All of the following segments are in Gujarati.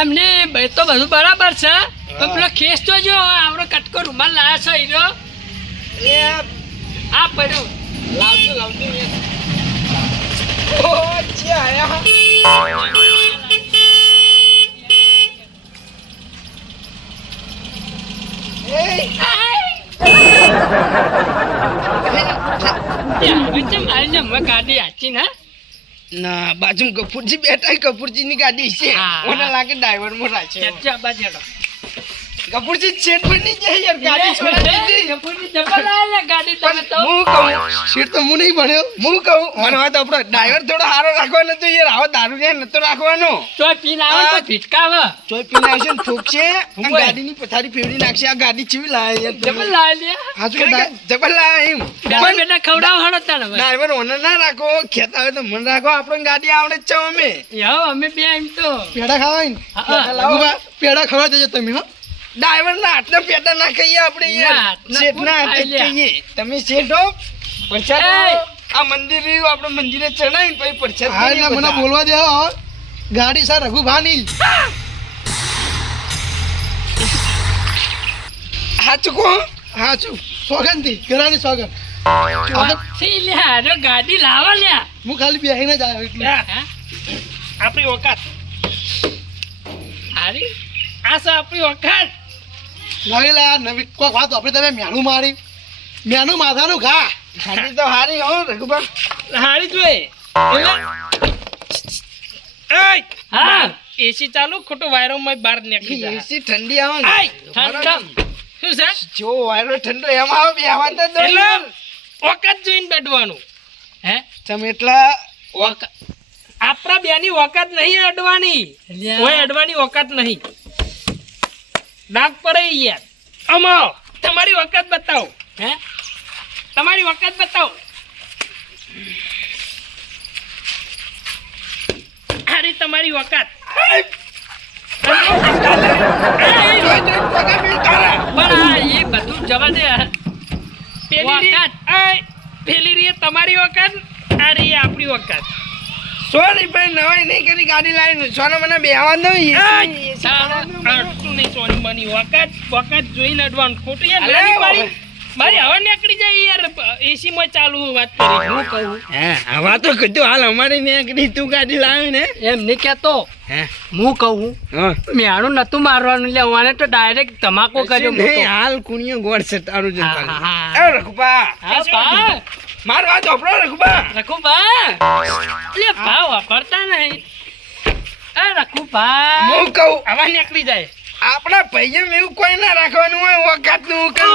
એમને તો બધું બરાબર છે પણ પેલો ખેસ તો જો આપણો કટકો રૂમાલ લાયા છે હીરો એ આ પડ્યો લાવજો ઓ છે આયા ગાડી આચી ના ના બાજુ કપૂરજી બેઠા કપૂરજી ની ગાડી છે ઓને લાગે ડ્રાઈવર માં રાખે કપૂરજી સેટ બની જાય યાર ગાડી છોડી ગાડી તમે તો હું કહું સેટ તો હું નહીં ભણ્યો હું કહું મને વાત આપણો ડ્રાઈવર થોડો સારો રાખવાનો તો યાર આવો દારૂ ને નતો રાખવાનો ચોય પીને આવે તો ભીટકાવ ચોય પીને આવશે ને ઠોકશે અને ગાડીની પથારી ફેરવી નાખશે આ ગાડી ચીવી લાવે યાર જબલ લાય લે હાજુ જબલ લાવે એમ બેટા ખવડાવ હડો તાને ડ્રાઈવર ઓને ના રાખો ખેતા હોય તો મને રાખો આપણને ગાડી આવડે જ છે અમે યાર અમે બે એમ તો પેડા ખાવાય ને પેડા ખવા દેજો તમે હો ડ્રાઈવર ના આટલા પેટા ના કહીએ આપણે યાર શેઠ ના હાથે કહીએ તમે શેઠ હો પ્રસાદ આ મંદિર રહ્યું આપણે મંદિરે ચડાવીને પછી પ્રસાદ હા એટલે મને બોલવા દે હો ગાડી સર રઘુભાની સાચું કહો હાચું સોગંદથી ઘરાની સોગંદ ગાડી લાવા લ્યા હું ખાલી બેહીને જ આવ્યો એટલે આપણી ઓકાત હારી આ છે આપણી ઓકાત નવી લા નવી કોઈ વાત આપણે તમે મેનું મારી મેનું માથાનું ઘા ગાડી તો હારી હો રઘુબા હારી જોઈ હા એસી ચાલુ ખોટો વાયરો માં બહાર નીકળી જાય એસી ઠંડી આવે ને. ઠંડો શું છે જો વાયરો ઠંડો એમાં આવે બેહવા તો દો એટલે યાર. વખત જોઈને બેઠવાનું હે તમે એટલા આપણા બેની વખત નહીં અડવાની કોઈ અડવાની વખત નહીં ડાક પડે યાર અમા તમારી વખત બતાવો હે તમારી વખત બતાવો અરે તમારી વખત પણ આ એ બધું જવા દે પેલી રીત તમારી વખત આ રહી આપણી વખત સોરી ભાઈ નવાઈ નહીં કરી ગાડી લાવીને સોનો મને બેહવા દો અડતું નહીં સોની મની વખત જોઈને અડવાનું ખોટું યાર નાની પાડી મારી હવા નીકળી જાય યાર એસી માં ચાલુ વાત કરી હું કહું હે હવા તો કીધું હાલ અમારી નીકળી તું ગાડી લાવી ને એમ નહીં કહેતો હે હું કહું હા મેણું નતું મારવાનું લે વાને તો ડાયરેક્ટ ધમાકો કર્યો નહીં હાલ કુણીયો ગોળ છે તારું જ હા, હા. એ રઘુબા હા બા માર વાત ઓપડો રઘુબા રખુ બા લે બા વાપરતા નહીં એ રખુ બા હું કહું હવા નીકળી જાય આપણા ભાઈએ એવું કોઈ ના રાખવાનું હોય વખત નું કહું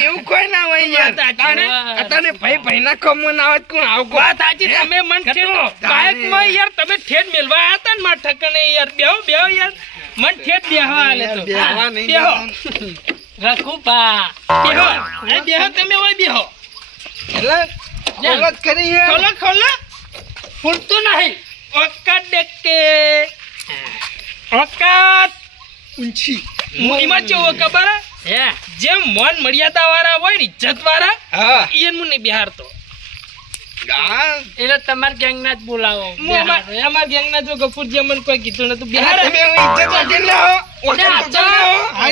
એવું કોઈ ના હોય યાર અતાને ભાઈ ભાઈ ના કમો ના આવે કોણ આવ વાત સાચી તમે મન બાઇક માં યાર તમે ઠેઠ મેલવા આયા તા ને માર ઠકને યાર બેહો યાર મન ઠેઠ બેહવા આલે તો બેહવા નહીં બેહો રખુ બા બેહો બેહો તમે હોય બેહો એટલે ગલત કરી હે ખોલો ફૂટતું નહીં ઓકાત દેખકે ઓકાત ઊંચી એમાં કેવું ખબર હે જેમ મન મર્યાદા વાળા હોય ને ઇજ્જત વાળા હા ઈયન મું નહીં બિહારતો એટલે તમાર ગેંગ ના જ બોલાવો અમાર ગેંગ ના જો ગફુરજી અમને કોઈ કીધું નતું બિહાર તમે ઇજ્જત રાખી લો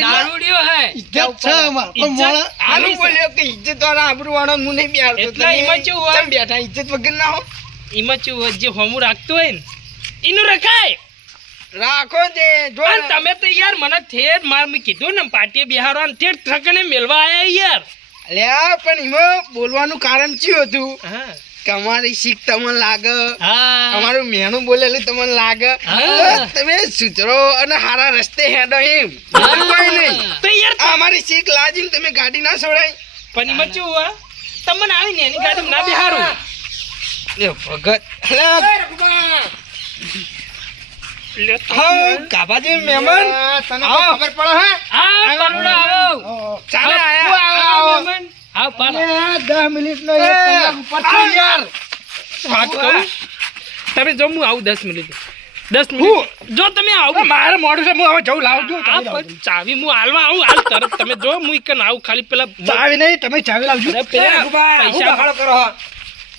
દારૂડિયો હે ઇજ્જત છે અમાર પણ મોળા આનું બોલ્યો કે ઇજ્જત વાળા આબરૂ વાળો હું નહીં બેહારતો એટલા એમાં કેવું હોય? કેમ બેઠા ઇજ્જત વગર ના હો એમાં કેવું જે હોમું રાખતું હોય ને એનું રખાય રાખો જે જો પણ તમે તો યાર મને ઠેર મેં કીધું ને પાર્ટીએ બિહારો ઠેર ઠકને મેલવા આયા યાર અલ્યા પણ એમાં બોલવાનું કારણ શું હતું હા કે અમારી શીખ તમને લાગે હા અમારું મેણું બોલેલું તમને લાગે હા. તો તમે સુધરો અને હારા રસ્તે હેડો એમ કોઈ નહીં તો યાર આ અમારી શીખ લાજીને તમે ગાડી ના છોડાય પણ એમાં કેવું હોય તમને આવી ને એની ગાડી ના બિહારું એ ભગત હા કાબાજી મહેમાન તને આવો. ખબર પડે હે આ પરોડો આવો ચાલે આવો, આયા મહેમાન. આવ પાડો 10 મિનિટનો એક કલાક ઉપર છે યાર વાત કહું તમે જો હું આવું 10 મિનિટ 10 મિનિટ જો તમે આવો મારે મોડું છે હું હવે જવું લાવજો આ પણ ચાવી હું હાલવા આવું હાલ તરત તમે જો હું ઈકન આવું ખાલી પેલા ચાવી નહીં તમે ચાવી લાવજો અરે પેલા પૈસા કરો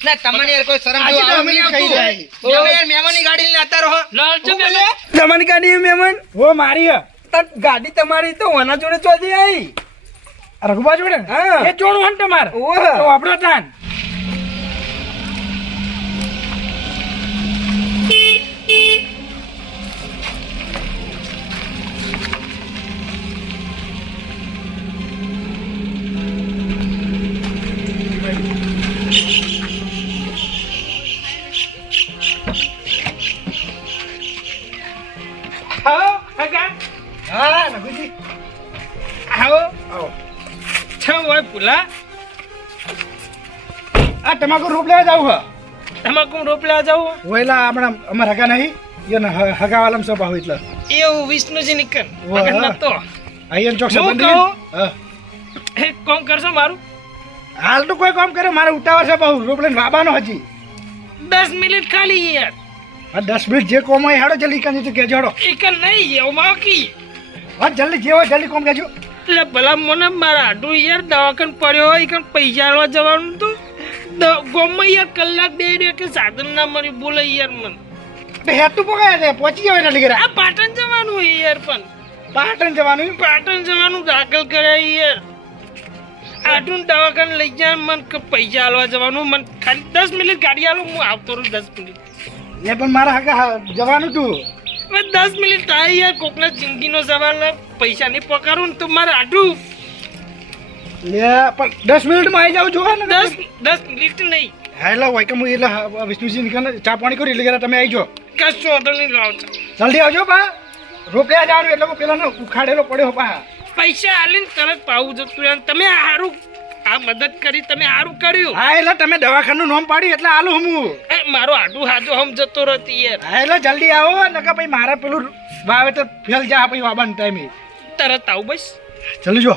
ના તમને યાર કોઈ શરમ આજે જેવું આવે તો અમે નહીં કહી આવતું? જાય. તમે યાર મહેમાનની ગાડી લઈને આવતા રહો. લાલચુ હું મહેમાન. બોલે? તમારી ગાડી મહેમાન હો મારી હે. તાર ગાડી તમારી તો ઓના જોડે ચોથી આવી રઘુબા જોડે ને? હા. એ ચોણું હન તમાર ઓહ. તો વાપરો તાન આવો કાકા હા રઘુજી આવો છ હોય પુલા આ તમાકુ રોપ લેવા જાવ હ તમાકુ રોપલા જાવ ઓયલા આપણા અમાર હગા નહીં યન હગાવાલામ સભા હોય એટલે એવું વિષ્ણુજી નિકન વાહ. મગન નતો આયન ચોક હું સંબંધ કહું? હા એ કોમ કરશો મારું હાલ તો કોઈ કામ કરે મારે ઉતાવળ છે બહુ રોપ લઈને વાબાનો હજી 10 મિનિટ ખાલી યાર આ 10 મિનિટ જે કોમ હોય હેડો જલ્દી કાની તો કેજો હેડો એક નહીં એવું માકી હા જલ્દી જે હોય જલ્દી કોમ કેજો એટલે ભલા મને મારા આડું યાર દવાખાન પડ્યો હોય કે પૈસા આલવા જવાનું તો ગોમાં યાર કલાક બે રહ્યો કે સાધન ના મળી બોલે યાર મને બે હેતુ પકાયા છે પહોંચી જાવ એટલે લીગરા આ પાટણ જવાનું હોય યાર પણ પાટણ જવાનું પાટણ જવાનું દાખલ કર્યા યાર આટલું દવાખાને લઈ જાય મને કે પૈસા આલવા જવાનું મને ખાલી 10 મિનિટ ગાડી આલો હું આવતો રહું 10 મિનિટ એ પણ મારા હગા જવાનું તું હવે 10 મિનિટ થાય યાર કોકના જિંદગીનો સવાલ પૈસા નહીં પકારું ને તો મારે આટલું લે પણ 10 મિનિટમાં આવી જાવ જોવા ને 10 મિનિટ નહીં હા એટલે હોય કે હું એટલે વિષ્ણુજી નીકળે ચા પાણી કરી એટલે તમે આવી જાઓ કશો વાંધો નહીં લાવતા જલ્દી આવજો પા રોપ્યા જવાનું એટલે હું પેલાનો ઉખાડેલો પડ્યો પા પૈસા આલીને તરત પાવું જતું યાર તમે હારું આ મદદ કરી તમે હારું કર્યું હા એટલે તમે દવાખાનું નામ પાડ્યું એટલે આલું હું એ મારો આડું હાજો હમ જતો રહેતી યાર હા એટલે જલ્દી આવો નકા પછી મારે પેલું વાવેતર ફેલ જા પછી વાબાનો ટાઈમે તરત આવું બસ જલ્દી જો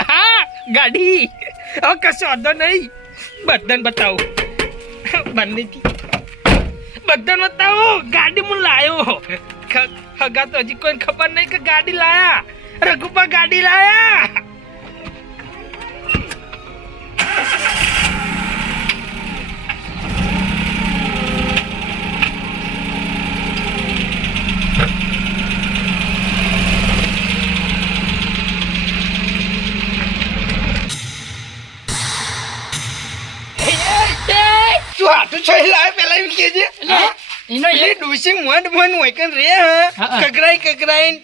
હા ગાડી હવે કશો વાંધો નહીં બધાને બતાવો બંનેથી બધાને બતાવો ગાડી હું લાયો હગા તો હજી કોઈ ખબર નહીં કે ગાડી લાયા રઘુપા ગાડી લાયા તું હાથું છોડી લાવે પેલા એમ કેજે એનો એ ડોસી મોંડ મોંડ વૈકન રે હા. કકરાઈ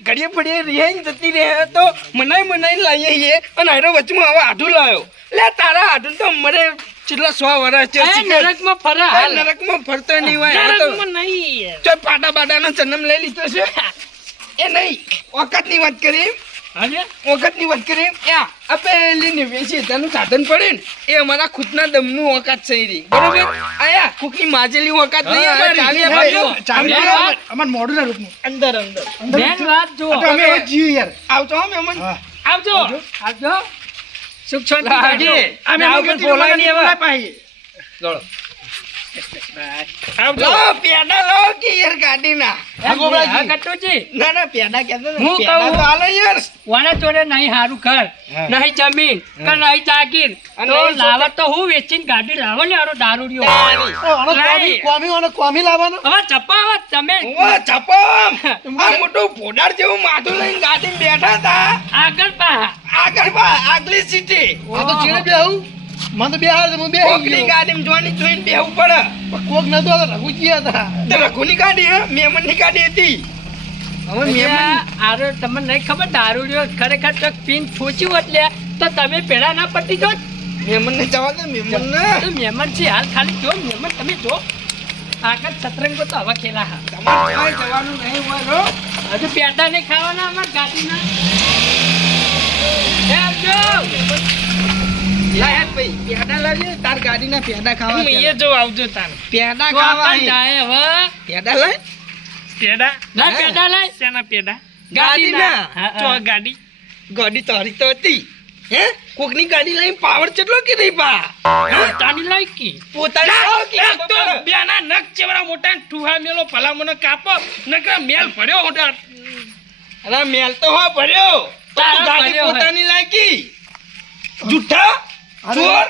ઘડીએ ફડીએ રે જતી રે તો મનાઈ લાવીએ અને હારો વચમાં હવે આઢું લાવ્યો લે તારા આઢું તો મરે કેટલા 100 વર્ષ છે આ નરકમાં ફરે હાલ. નરકમાં ફરતો નહીં હોય આ તો નરકમાં નહીં. ચોય પાટા બાટાનો જન્મ લઈ લીધો છે એ નહીં વખતની વાત કરી હાલે? વખતની વાત કરી યા આ પેલી નિવેશી તેનું સાધન પડે ને એ અમારા ખુદના દમનું વખત છે રી બરોબર આયા કુકની માજેલી વખત નહીં આ ચાવી આપજો. ચાવી બે આપો. વાત. અમાર મોઢું ના રૂપનું અંદર બેન વાત જુઓ. તો અમે હવે જીવીએ યાર આવજો હો મહેમાન હા આવજો આવજો. સુખ શાંતિ લાવજો. રાખજો. અમે ના, નીકળતી પણ બોલાય વખતે નહીં હવે. બોલાય પાછી. આવજો લો પેડા લો કે યાર ગાડીના હા, ગોબરાજી. હા, કટુજી. ના પેડા કહેતો ને હું પેડા કહું. તો આલો યાર વાના જોડે નહીં હારું ઘર હા. નહીં જમીન કે નહીં જાગીર અને તો નહીં લાવે તો હું વેચીને ગાડી લાવો ને આરો દારૂડિયો આનો લાય. કોમી લાવવાનો હવે ચપાવત તમે ઓ ચપમ આ મોટું ફોડાર જેવું માથું લઈને ગાડીમાં બેઠા હતા આગળ પા આગલી સીટે આ તો ચીડે બે આવું મને તો બે હાલ હું બે કોકની ગાડીમાં જોવાની જોઈને બેહવું પડે કોક નતો આ તો રઘુજી હતા તે રઘુની ગાડી હે મહેમાનની ગાડી હતી હવે મહેમાન આરો તમને નહીં ખબર દારૂડિયો ખરેખર તો પીન ફૂચ્યું એટલે તો તમે પેલા ના પટી દો મહેમાનને જવા દે મહેમાનને તો મહેમાન છે હાલ ખાલી જો મહેમાન તમે જો આગળ સતરંગો તો હવે ખેલા હા તમારે ક્યાંય જવાનું નહીં હોય રો હજુ પેટા નહીં ખાવાના અમાર ગાડીના એ આવજો યાર ભાઈ પેડા લાવજે તાર ગાડીના પેડા ખાવા એ જો આવજો તાર પેડા તો ખાવા આપણ જાય હવે પેડા લઈ પેડા ના હે? પેડા લાય શેના પેડા ગાડીના. ગાડીના હા, ચો હા. ગાડી ગાડી તારી તો હતી હે કોકની ગાડી લઈને પાવર કેટલો કે નહીં પા પોતાની લાયકી. પોતાની આવો કે એક તો બેના નખ ચેવડા મોટા ને ઠુહા મેલો ભલા મને કાપો નકર મેલ ભર્યો હોટા. અરે મેલ તો હો ભર્યો તારા તું ગાડી ભર્યો હે. પોતાની લાયકી જુઠ્ઠા ચોર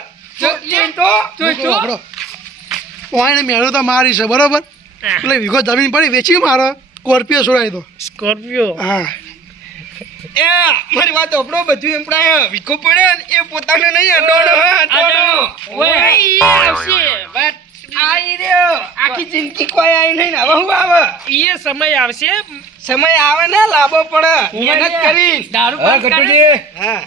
આપણો ઓયને મેળો તો મારી છે બરોબર એટલે વીઘો જમીન પડી વેચી મારો સ્કોર્પિયો છોડાવી દો સ્કોર્પિયો હા એ મારી વાત ઓપડો બધું એમ પ્રાય વિકો પડે ને એ પોતાને નહીં અડોડો અડોડો. ઓય, ઈ આવશે. વાત આઈ રહ્યો આખી જિંદગી કોઈ આઈ નહીં ને હવે હું આવે એ સમય આવશે. સમય આવે ને લાભો પડે મહેનત કરી દારૂ બંધ કરે. હા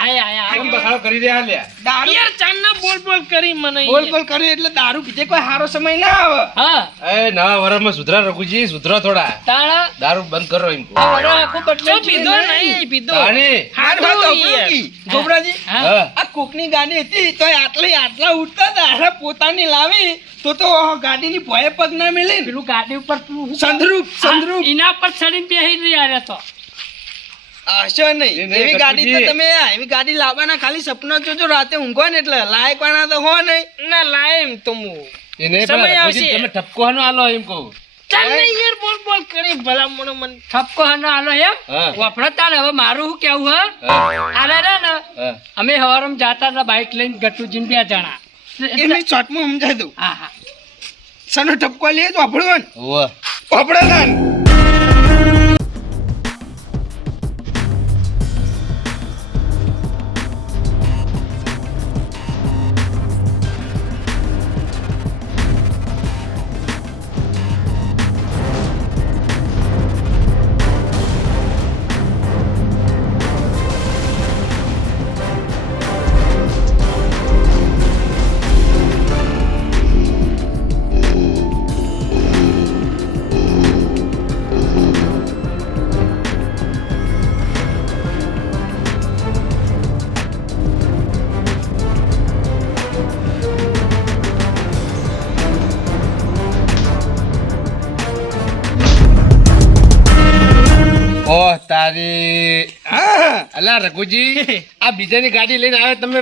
આય, આય, આય. બખાડો કરી રહ્યા લ્યા દારૂ યાર ચાંદના બોલ બોલ કરી મને બોલ બોલ કરી એટલે દારૂ પીધે કોઈ સારો સમય ના આવે હા, એ નવા વરસમાં સુધરા રઘુજી સુધરો થોડા તારા દારૂ બંધ કરો એમ કહું. આ વરો આખું બદલાઈ જો ગયું પીધો નહીં. નહીં પીધો. તાણી. હાર વાત યાર. ઓપડી ગોબરાજી હા. હા. આ કોકની ગાડી હતી તો આટલા ઉઠતા હતા અરે પોતાની લાવી તો ગાડીની ભોય પગ ના મેલી પેલું ગાડી ઉપર પેલું સંદરૂપ એના પર ચડીને બેસી રહ્યા રહ્યા તો. હશો નહીં નહીં, એવી ગાડી તો કટુજી. તમે એવી ગાડી લાવવાના ખાલી સપના જોજો રાતે ઊંઘો ને એટલે લાયક વાળા તો હો નહીં ના લાય એમ તો હું એને સમય પેલા આવશે. રઘુજી તમે ઠપકો હાનો આલો એમ કહું. ચાલ ને યાર બોલ બોલ કરી ભલા મને ઠપકો હનો આલો એમ હા. વફડતા ને હવે મારું શું કેવું હે હા. આલે રે ને હા. અમે હવારમાં જાતા હતા બાઇક લઈને ગટુજીને 2 જણા. એની શોર્ટમાં સમજાય દઉં હા, હા. સનો ટપકો લે તો આપણો ને હોવે. આપણો ના ઓહ તારી અલા રઘુજી આ બીજાની ગાડી લઈને આવે તમે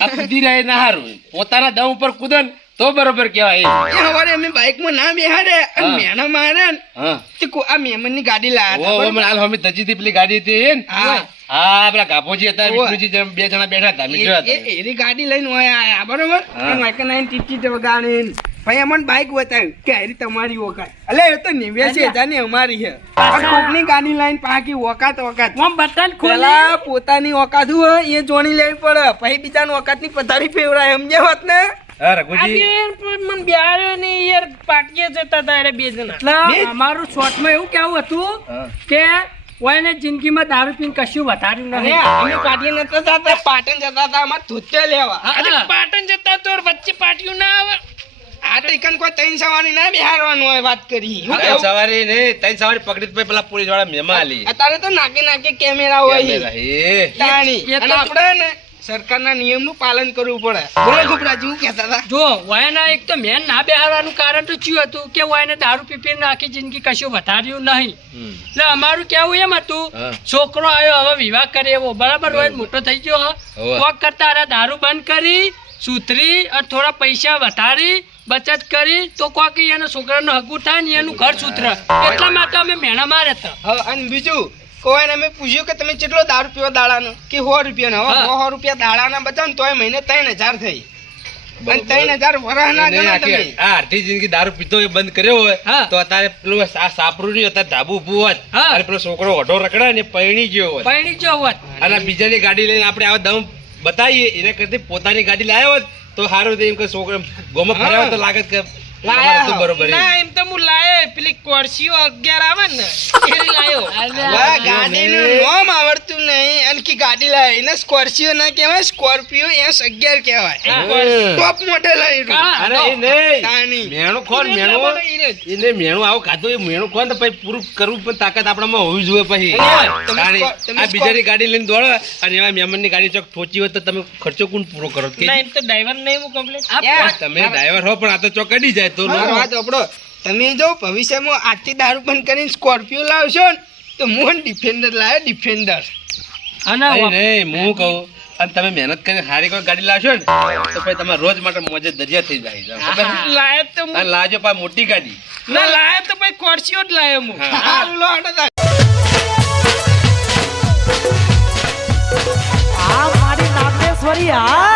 આ કૂદી રહે ના હારું પોતાના દમ ઉપર કૂદો ને તો બરોબર કહેવાય. એ હવારે અમે બાઇકમાં ના બેહાડે અને હા. મેણા મારે ને હા તે આ મેમનની ગાડી લાયા ઓ હતા મને હાલ હમી તજીથી પેલી ગાડી હતી એ ને? હા. હા પેલા ગાભોજી હતા ઓવે. વિષ્ણુજી જેમ 2 જણા બેઠા હતા મેં જોયા હતા. એરી ગાડી લઈને ઓય આયા બરોબર હા. માઈક નાઈન ટીટી વગાડીને ભાઈ અમને બાઇક બતાવ્યું કે હારી તમારી ઓકાત અલે એ તો 89,000 ની અમારી છે આ કોકની ગાડી લઈને પાકી ઓકાત આમ બટન ખોલી. પેલા પોતાની ઓકાત હોય એ જોણી લેવી પડે પછી બીજાની ઓકાત ની પથારી ફેવરાય સમજે વાત ને હા આ રઘુજી બે મને બિહાર્યો ને યાર પાટીએ જતા હતા અરે 2 જણા. એટલે અમારું શોર્ટમાં એવું કેવું હતું હા. કે કોઈને જિંદગીમાં દારૂ પીને કશું વધાર્યું અને નહીં. અમે પાટીએ નતા જતા પાટણ જતા હતા અમારે ધોતે લેવા હા, અરે હા. પાટણ જતા તો વચ્ચે પાટીયું ના આવે. આ તો ઈકન કોઈ ત્રણ સવારી ના બિહારવાનું હોય વાત કરી હું ત્રણ કેવું? સવારી નહીં, ત્રણ સવારી પકડી તો પછી પેલા પોલીસ વાળા મેમાં આલી અત્યારે તો નાકે નાકે કેમેરા હોય કેમેરા, હે. તાણી. એ તો- અને આપણે ને સરકારના નિયમનું પાલન કરવું પડે બોલો ગોપરાજી હું કહેતા હતા જો વાયના એક તો મેન ના બેહારવાનું કારણ તો ચિયું હતું કે વાયને દારૂ પી પીને આખી જિંદગી કશું વધાર્યું નહીં. હમ. એટલે અમારું કેવું એમ હતું હા. છોકરો આવ્યો હવે વિવાહ કરે એવો બરાબર હોય મોટો થઈ ગયો હોવે. કોક કરતા અરે દારૂ બંધ કરી સુધરી અને થોડા પૈસા વધારી બચત કરી તો કોક એના છોકરાનું હગું થાય ને એનું ઘર સુધરે એટલા માટે અમે મેણા માર્યા હતા. હવે અને બીજું કોઈને અમે પૂછ્યું કે તમે કેટલો દારૂ પીવા દાડાનો કે 100 રૂપિયાનો હવે હા. 100 રૂપિયા દાડાના બચાવ તોય મહિને 3,000 થઈ અને 3,000 વરસના નહીં, ગણો આખી તમે આ આખી જિંદગી દારૂ પીતો એ બંધ કર્યો હોય હા. તો અત્યારે પેલું આ સાપરું રહ્યું અત્યારે ધાબુ ઊભું હોત હા. અને પેલો છોકરો ઓઢો રખડે ને પૈણી ગયો હોત પૈણી જો હોત. અને આ બીજાની ગાડી લઈને આપણે આવા દમ બતાવીએ એના કરતી પોતાની ગાડી લાવ્યો હોત તો સારું હતું. એમ કે છોકરો ગોમાં ફર્યા હોત તો લાગે કે લાયા અમારે તો બરોબર એમ. ના એમ તો હું લાયો પેલી કોરસીઓ 11 આવે ને એ લાયો. વાહ, ગાડીનું નામ આવડતું નહીં અને કે ગાડી લાવી એને સ્કોર્પિયો ના કહેવાય સ્કોર્પિયો S11 કહેવાય હમ. ટોપ મોડેલ આવ્યું હા. અરે એ નહીં તાણી. મેણું ખોન મેણું એને મેણું આવું ખાધું એ મેણું ખોન તો પછી પૂરું કરવું પણ તાકાત આપણામાં હોવી જોઈએ પછી તમે તાણી. તમે આ બીજાની ગાડી લઈને દોડો અને એવા મહેમાનની ગાડી ચોક ઠોચી હોય તો તમે ખર્ચો કોણ પૂરો કરો કે ના એમ તો ડ્રાઈવર નહીં હું કમ્પ્લેટ. આ યા. તમે ડ્રાઈવર હો પણ આ તો ચોક અડી જાય તો મારો વાત સાંભળો. તમે જો ભવિષ્યમાં આજથી દારૂ બંધ કરીને સ્કોર્પિયો લાવશો ને તો મોહન ડિફેન્ડર લાવ્યો ડિફેન્ડર અને નહીં નહીં હું કહું અને તમે મહેનત કરીને સારી કોઈ ગાડી લાવશો ને તો પછી તમારે રોજ માટે મોજે દરિયા થઈ જાય છે. ખબર છે? લાયો તો હું- અને લાવજો પાછી મોટી ગાડી. ના લાયો તો ભાઈ ખોરશીઓ જ લાયો હું હા. હારું લો હેડો તાર. આ મારી નાગેશ્વરી આ